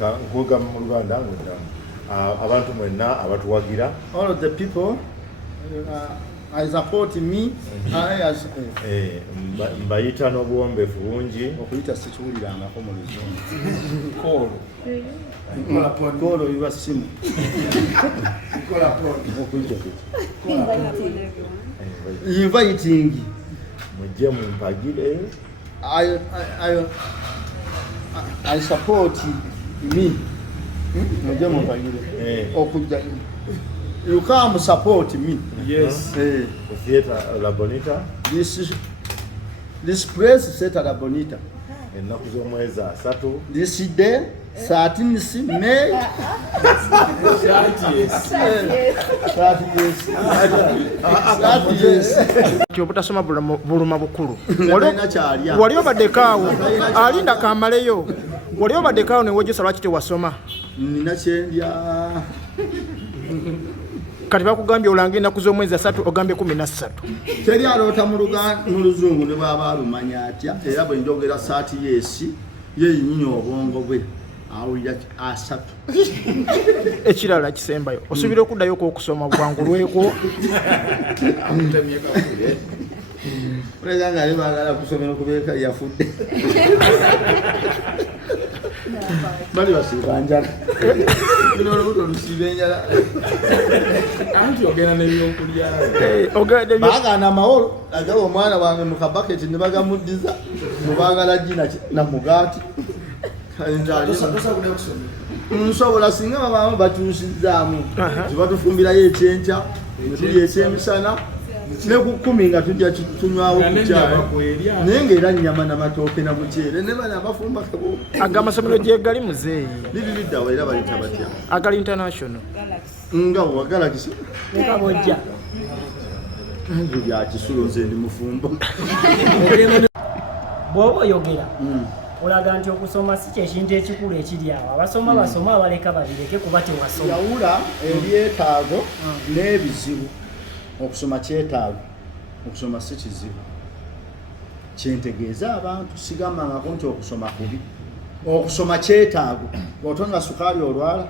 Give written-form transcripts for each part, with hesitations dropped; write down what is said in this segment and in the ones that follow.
nkuga mu Luganda abantu mwenna abatuwagira. All of the people I support me. Mbayita n'obuwombeefu bungi. Okuyita sikiwulirangako mu Luzungu. Koolo biba simu. Inviting. Mujje mumpagire. I support me. Mujje mumpagire. Okujja. You come support me. Yes. Theater La Bonita. This place Theater La Bonita. Ennaku z'omwezi 3. This day 13 May. 30 years. Obutasoma buluma bukulu. Wali obaddekaawo alinda kamaleyo. Wali obaddekaawo ne wejjusa lwaki tewasoma? Nina kyendya. Kati bakugambye olange ennaku z'omwezi 3 ogambye 13. Teri aloota mu Luzungu ne baba alumanya atya era bwe njogera 30 years ye yinyinyi obwongo bwe awulira 3. Ekirala kisembayo osuubira okuddayo okusoma bwangulweko. Olenganga ali baagala kusomera okubeeka yafudde. Bali basiba njala. Bino olubuto lusiba enjala. Anti ogenda n'ebyokulya. Baagana amawolo agaba omwana wange mu kabaketi ne bagamuddiza mu baagala jina na mugaati. Nsobola singa babaamu bakyusizzaamu tebatufumbirayo ekyenkya ne tulya ekyemisana ne ku 10 nga tujja tunywawo ku caayi naye ng'era nnyama n'amatooke na muceere ne bana abafumba kabo. Amasomero gye gali muzeeyi liri liddawa era bayita batya agali international nga wagala kisi nga bojja bya kisulo nze ndi mufumbo. Bw'oba oyogera olaga nti okusoma si kyekintu ekikulu ekiri awo. Abasoma basoma abaleka babireke kuba tewasoma. Yawula ebyetaago n'ebizibu. Okusoma kyetaago, okusoma si kizibu. Kyentegeeza abantu sigambangako nti okusoma kubi. Okusoma kyetaago. Bw'otonda sukaali olwala,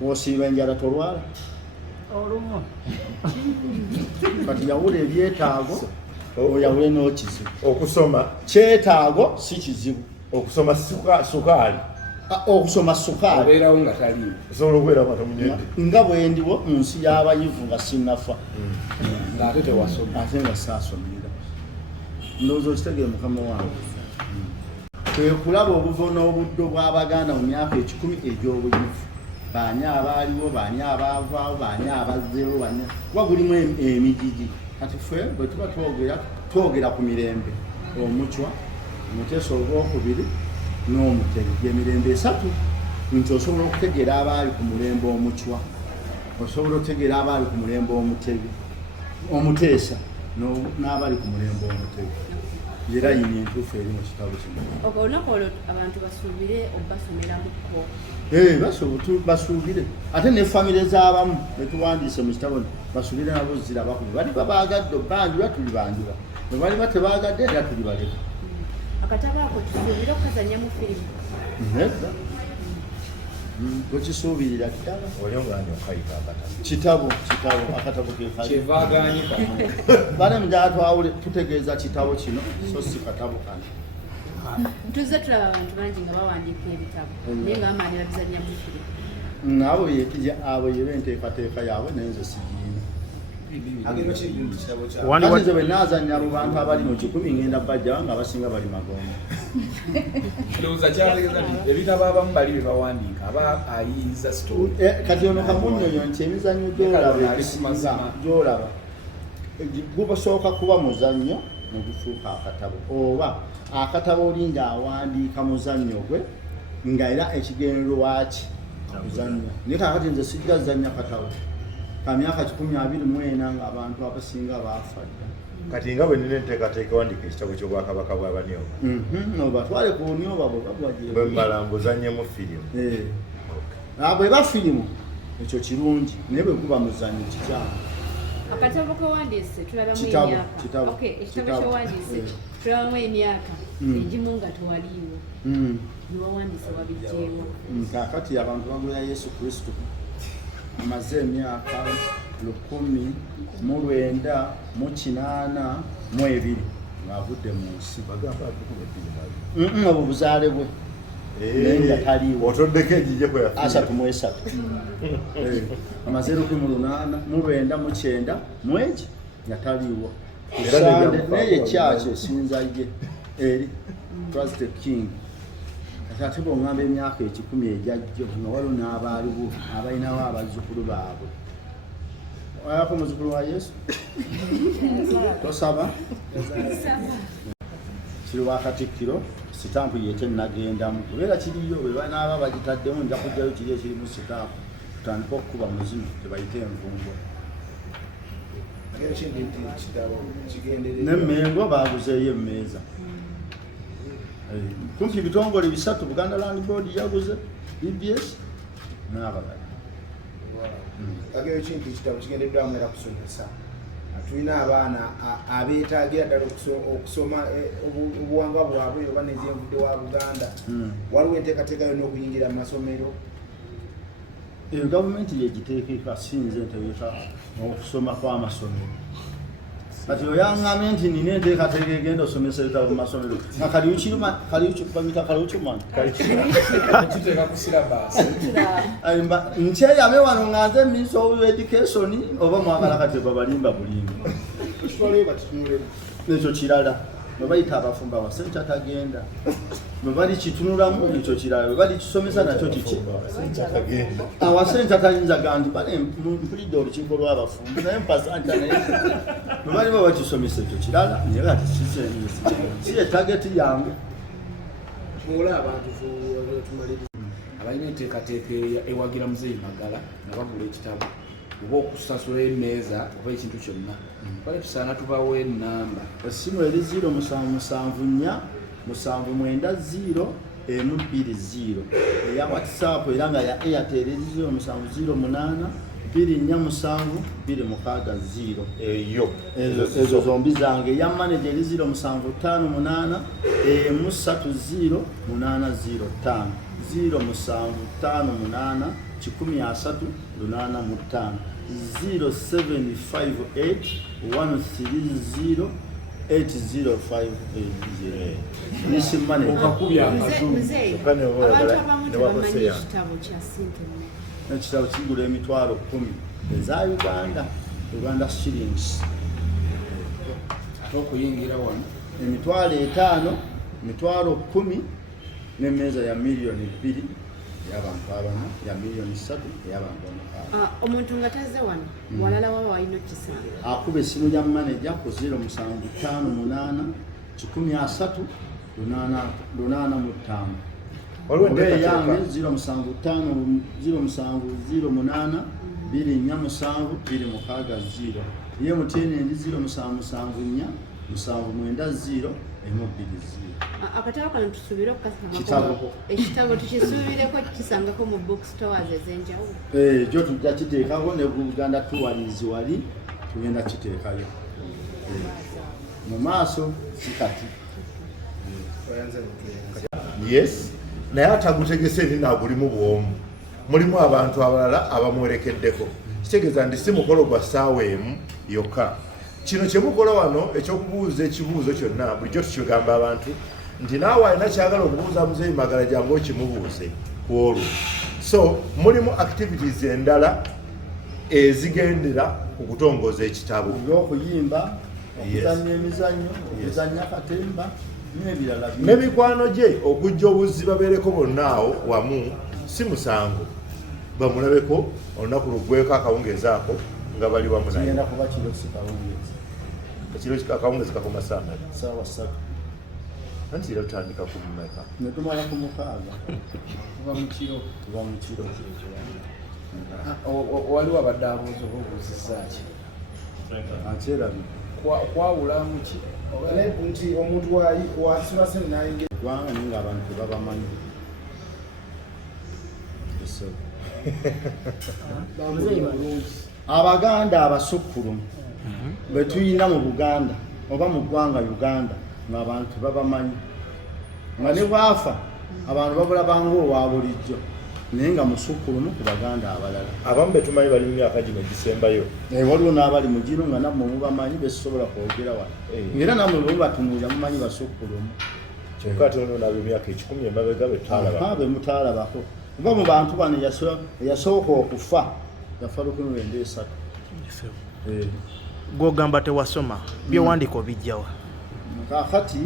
bw'osiiba enjala tolwala. Olumu. Kati yawula ebyetaago oyawule n'ekizibu. Okusoma kyetaago si kizibu. Okusoma sukaali. Okusoma sukaali. Abeerawo nga taliiwo. Osobola okubeera nga tomunyedde. Nga bwe ndiwo mu nsi y'abayivu nga sinnafa. Ng'ate tewasoma. Ate nga saasomera. Ndowooza okitegeera mukama wange. Kwe kulaba obuvo n'obuddo bw'Abaganda mu myaka 10 egy'obuyivu. Baani abaaliwo, baani abaavaawo, baani abazzeewo, baani wagulimu emigigi. Kati ffe bwe tuba twogera ku mirembe omucwa Muteesa ogwokubiri n'Omutebi gy'emirembe 3 nti osobola okutegeera abaali ku mulembe omucwa, osobola okutegeera abaali ku mulembe Omutebi Omuteesa n'abali ku mulembe Omutebi. Era yini entuufu eri mu kitabo kino. Olunaku olwo abantu basuubire obbasomeramuko. Basuubire ate ne famire z'abamu netuwandiise mu kitabo basuubire nabo zirabakulu bali babaagadde banjula tuli banjula bwe bali batebaagadde era tuli baleka. Akatabo ako kisuubira okukazanyamu firimu. Gwekisuubirira kitabo kitabo akatabo kekali Kyevaaganyika. bane mujaa twawule tutegeeza kitabo kino so si katabo kano. Tuzze tulaba abantu bangi nga bawandiika ebitabo naye nga bamaanyi babizannyamu firimu. Abo yeba enteekateeka yaabwe naye nze sigiina. Wandi bwe naazannya abo bantu abali mu 10 ngenda bajja nga abasinga bali Magombe. Ndowooza kyategeeza nti ebitabo abamu bali bye bawandiika aba ayiiza story. Kati ono kamunnyonnyo nti emizannyo gy'olaba gubasooka kuba muzannyo ne gufuuka akatabo, oba akatabo oli ng'awandiika muzannyo gwe nga era ekigendererwa lwaki kuzannya. Naye kakati nze sijja zannya katabo ka myaka 24 ng'abantu abasinga baafa dda. Kati nga bwe nina enteekateeka wandiika ekitabo ky'Obwakabaka bw'Abanyoba. Obatwale ku Bunyoba bwe mmala mbuzannyemu firimu. Bw'eba firimu ekyo kirungi naye bwe guba muzannyo kikyamu. Akatabo kowandiise tulabamu Kitabo, emyaka. kitabo, Okay, ekitabo kitabo. kyowandiise tulabamu emyaka egimu nga tewaliiwo niwawandise wabijjeewo kakati abantu bagula Yesu Kristo amaze emyaka 1982 ng'avudde mu nsi obwo buzaale bwe naye nga taliiwo otoddeko egijje kwe yafiira 33 amaze 1989 mwegi nga taliiwo naye kyaki esinza ye eri Christ the King ate bw'oŋŋamba emyaka 10 ejajjo nga waliwo n'abaaliwo abalinawo abazzukulu baabwe oyako muzzukulu wa Yesu tosaba kiri wakatikkiro sitampu yete nagendamu kubeera kiriyo bwe banaaba bagitaddemu nja kujjayo kiri ekiri mu sitampu tutandika okukuba muzimu tebayite envungo n'emmengo baaguzeeyo emmeeza kumpi bitongole 3 Buganda Land Board yaguze BBS n'abalala agero kintu kitabo kigendeddwamu era kusomesa tulina abaana abeetaagira ddala okusoma obuwangwa bwabwe oba nezyenvudde wa Buganda waliwo enteekateeka yonna okuyingira mu masomero gavumenti yegiteekeka sinze enteeka okusoma kw'amasomero kati oyaŋŋamye nti nina enteekateeka egenda osomesa ebitabo mu masomero nga kaliukiman kiteeka ku syllabus nkyeyame wano nga nze Minister of Education oba mwagala kati babalimba bulimba ekyo kirala bwe bayita abafumba wasente atagenda bwe bali kitunulamu ekyo kirala bwe bali kisomesa nakyo kiki awasente atayinza gandi bale mpulidde olukiiko lw'abafumbi naye mpasanta naye bwe bali baba kisomesa ekyo kirala naye kati kiye tageti yange tuwula abantu tumaliriza abalina enteekateeka ewagira Muzeeyi Magala nga bagula ekitabo oba okusasula emmeeza oba ekintu kyonna bale tusaana tubawo enamba essimu eri 0774 790 eya WhatsApp era nga ya Airtel eri 0708 247 eyo ezo zombi zange eya manager eri 0758 130 805 0758 130 0758 130 8058 nisimane okakubya akazungu abantu abamu tebamanyi ekitabo kya Sintone ekitabo kigula emitwalo 10 eza Uganda shillings okuyingira wano emitwalo 5 emitwalo 10 n'emmeeza ya miliyoni 2 y'abantu abana ya miliyoni 3 y'abantu abana omuntu nga taze wano walala waba walina okisanga akuba essimu ya manager ku 0758 130 885 yange 0750 247 ye mutene ndi 0774 790 akatabo kano tusuubire okukasangako ekitabo tukisuubireko kukisangako mu book stores ez'enjawulo gyo tujja kiteekako ne Buganda Tourism wali tugenda kiteekayo mu maaso sikati yes naye atagutegese ni nagulimu bwomu mulimu abantu abalala abamwerekeddeko kitegeeza ndi si mukolo gwa ssaawa emu yokka kino kyemukola wano ekyokubuuza ekibuuzo kyonna bulijjo tukigamba abantu nti naawe alina kyagala okubuuza Muzeeyi Magala jangu okimubuuze ku olwo so mulimu activities endala ezigendera ku kutongoza ekitabo okuyimba okuzannya emizannyo okuzannya akatemba n'ebirala n'emikwano gye okujja obuzzi babeereko bonna awo wamu si musango bamulabeko olunaku luggweko akawungeezi ako nga bali wamu naye kigenda kuba kiro sikawungeezi ekiro akawungeezi kakoma sanga ssaawa 3 anti era tutandika ku mmeka ne tumala ku 6 tuba mu kiro waliwo abadde abuuza oba obuuzizza ki akyerabye kwawulamu ki nti omuntu wasula sente nayingira kubanga naye ng'abantu tebabamanyi abaganda abasukkulumu be tuyina mu Buganda oba mu ggwanga Uganda ng'abantu babamanyi nga ne bwafa abantu babula bangu owa bulijjo naye nga musukkulumu ku baganda abalala abamu betumanyi bali mu myaka gino gisembayo waliwo n'abali mu gino nga nammwe mubamanyi besobola kwogera wano ng'era nammwe bwe batunuulira mumanyi basukkulumu kyokka ate ono nabo emyaka 10 emabega be mutaalabako kuba mu bantu bano eyasooka okufa yafa 1993 gwogamba tewasoma byowandiika obijjawa kakati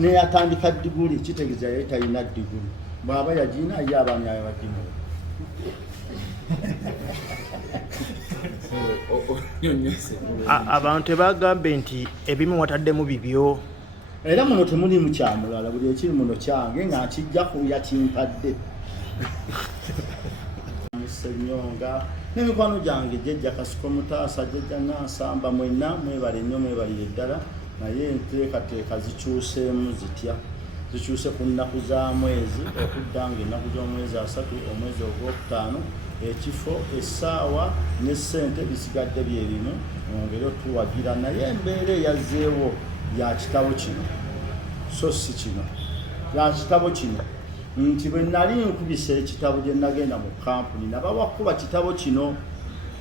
neyatandika diguli kitegeeza yali talina diguli bw'aba yagina ye abaami abagina abantu tebagambe nti ebimu wataddemu bibyo era muno temulimu kyamulala buli ekiri muno kyange nga nkijja kuya kimpadde musenyonga n'emikwano gyange jjajja kasiko mutaasa jjajja nansamba mwenna mwebale nnyo mwebalire ddala naye enteekateeka zikyuseemu zitya zikyuse ku nnaku za mwezi okudda nga ennaku z'omwezi 3 omwezi ogwokutaano ekifo essaawa ne ssente bisigadde bye bimu ongere otuwagira naye embeera eyazzeewo ya kitabo kino so si kino ya kitabo kino nti bwe nali nkubisa ekitabo gye nagenda mu kampuni nabawakuba kitabo kino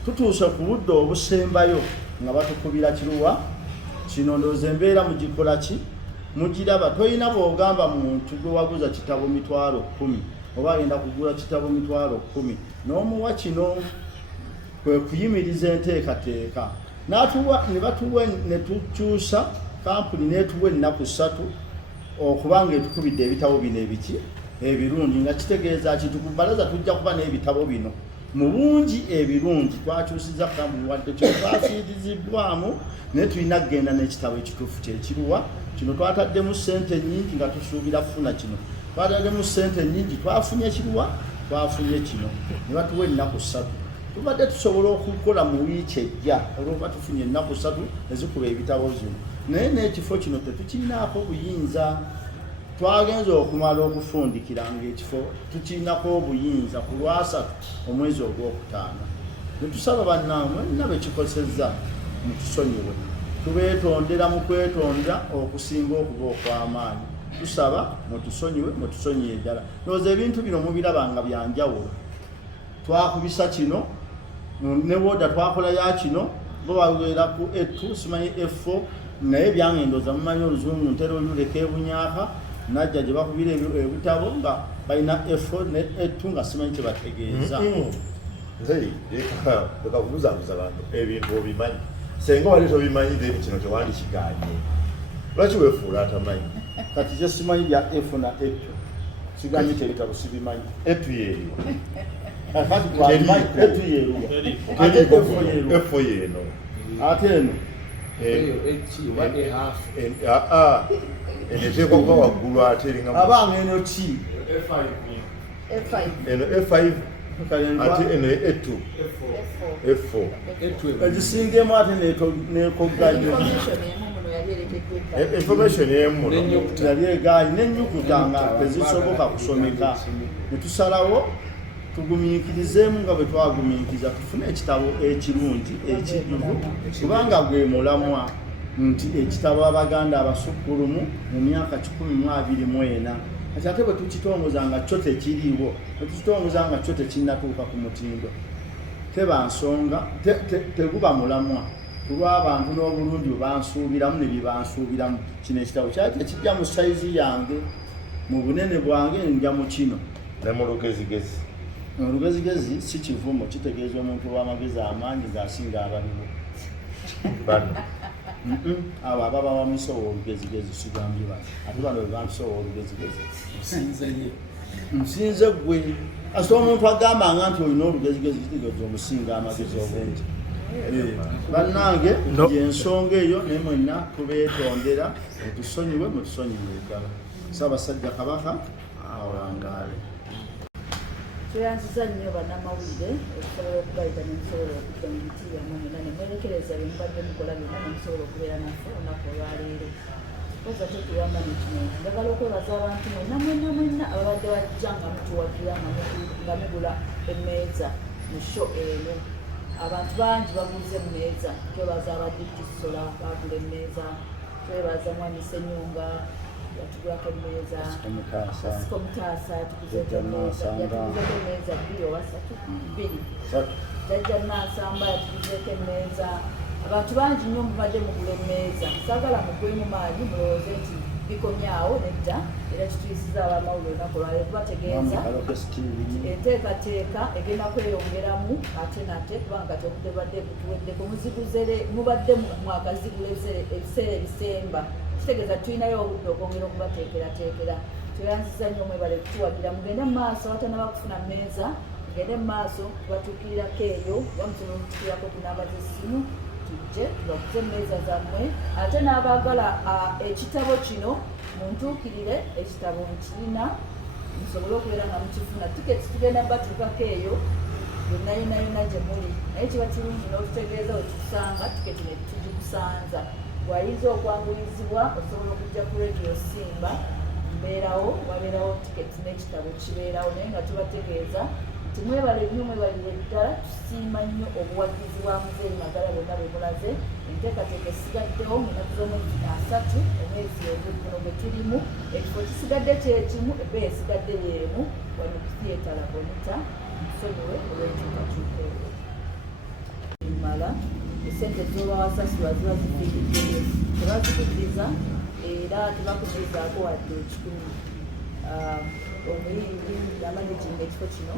tutuuse ku budde obusembayo nga batukubira kiruwa kino ndowooza embeera mugikola ki mugiraba toyina bw'ogamba muntu gwe waguza kitabo 10,000 oba agenda kugula kitabo 10,000 n'omuwa kino kwe kuyimiriza enteekateeka ne batuwa ne tukyusa kampuni netuwa ennaku 3 okubanga etukubidde ebitabo bino ebiki ebirungi nga kitegeeza kitukubalaza tujja kuba n'ebitabo bino mu bungi ebirungi twakyusiza kampuni wadde kino twafiiriziddwamu naye tulina kugenda n'ekitabo ekituufu kyekiruwa kino twataddemu ssente nnyingi nga tusuubira kufuna kino twataddemu ssente nnyingi twafunye kiruwa twafunye kino ne batuwa ennaku 3 tubadde tusobola okukola mu wiiki ejja olwokuba tufunye ennaku 3 ezikuba ebitabo zino naye n'ekifo kino tetukirinaako buyinza twagenza okumala okufundikira ng'ekifo tukirinako obuyinza ku lwa3 omwezi ogwokutaano netusaba bannamwe nabe kikosezza mutusonyiwe tubeetondera mu kwetonda okusinga okuba okw'amaanyi tusaba mutusonyiwe mutusonyiye ddala ndowooza ebintu bino mubirabanga byanjawulo twakubisa kino ne woda twakola ya kino bo bagera ku E2 simanyi F4 naye byangendoza mumanyi oluzungu ntera oluleka ebunyaaka najja gye bakubira ebitabo nga balina F4 ne E2 nga simanyi kye bategeeza nze leka kubuzaabuza abantu ebintu obimanyi senga wali tobimanyi then kino tewandikiganye lwaki weefuula atamanyi kati kye simanyi bya F na E2 siganyi kyebitabo sibimanyi etu yeeriwa kati twabimanyi E2 yeeruwa ate F yeeno ate eno eneteekwa kuba waggulu ate eringa abanga eno ki eno F5 ate eno E2 F4 ezisingemu ate nekogganyo information emu yali egaanyi n'ennyukuta nga tezisoboka kusomeka netusalawo tugumiikirizeemu nga bwe twagumiikiriza tufune ekitabo ekirungi ekijjuvu kubanga gwe mulamwa nti ekitabo abaganda abasukkulumu mu myaka 1024 kati ate bwe tukitongoza nga kyo tekiriiwo bwetukitongoza nga kyo tekinnatuuka ku mutindo teba nsonga teguba mulamwa kulw'abantu n'obulungi bwebansuubiramu ne bye bansuubiramu kino ekitabo kyali tekijja mu sayizi yange mu bunene bwange njja mu kino ne mu lugezigezi olugezigezi si kivumo kitegeeza omuntu ow'amagezi amangi ng'asinga abaliwo bano abo ababa bamusowa olugezigezi sigambye bano ate bano bwe bamusowa olugezigezi nsinze gwe ate omuntu agambanga nti olina olugezigezi kitegeeza omusinga amagezi obungi bannange yensonga eyo naye mwenna tubeetondera mutusonyiwe mutusonyiwe ddala Ssaabasajja Kabaka awangaale. Tweyanziza nnyo bannamawulire okusobola okugaita nemusobola okudda mu miti yammwe mwena ne mwerekereza bye mubadde mukola byonna nemusobola okubeera naffe olunaku olwaleero. Poza tetuwa management njagala okwebaza abantu mwenna ababadde bajja nga mutuwagira nga mugula emmeeza mu sho eno. Abantu bangi baguze emmeeza twebaza abadde kisola bagula emmeeza twebaza mwami Senyonga yatugulako emmeeza Sikomutaasa yatuguzeko emmeeza 2 oba 3 Jajja Nansamba yatuguzeko emmeeza abantu bangi nnyo mubadde mugula emmeeza saagala mugwemu maanyi mulowooze nti bikomyawo nedda era kituyisiza abamawulire olunaku olwaleero tubategeeza enteekateeka egenda kweyongeramu ate nate kubanga kati obudde badde butuweddeko mubadde mwakazigula ebiseera ebisemba kitegeeza tulinayo obudde okwongera okubateekerateekera tweyanziza nnyo mwebale kutuwagira mugende mu maaso abatanaba kufuna mmeeza mugende mu maaso tubatuukirirako eyo bamusobola okutuukirako ku namba z'essimu tujje tubakuze emmeeza zammwe ate n'abaagala ekitabo kino muntuukirire ekitabo nkirina musobole okubeera nga mukifuna tiketi tugenda batuukako eyo yonna yonna gye muli naye kiba kirungi n'otutegeeza we tukusanga tiketi ne tugikusanza bw'ayinza okwanguyizibwa osobola okujja ku Radio Simba mbeerawo wabeerawo tiketi n'ekitabo kibeerawo naye nga tubategeeza nti mwebale nnyo mwebalire ddala tusiima nnyo obuwagizi bwa Muzeeyi Magala bwonna bwe mulaze enteekateeka esigaddewo mu nnaku z'omwezi 3 omwezi ogw'egguno gwe tulimu ekifo kisigadde kyekimu ebbeeyi esigadde y'emu wano ku theatre La Bonita musonyiwe olw'enkyukakyuka eyo mala esente z'olwawasasulwa ziba zifiiriddeyo tebazikubiriza era tebakubizaako wadde ekikumi omuyimbi yamanaginga ekifo kino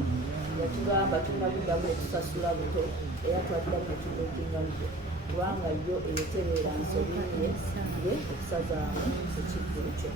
yatugamba tulina buddamu netusasula buto era twagiramu netulokinga buto kubanga yo eyo tebeera nsobi ye okusazaamu ekivvulu kyo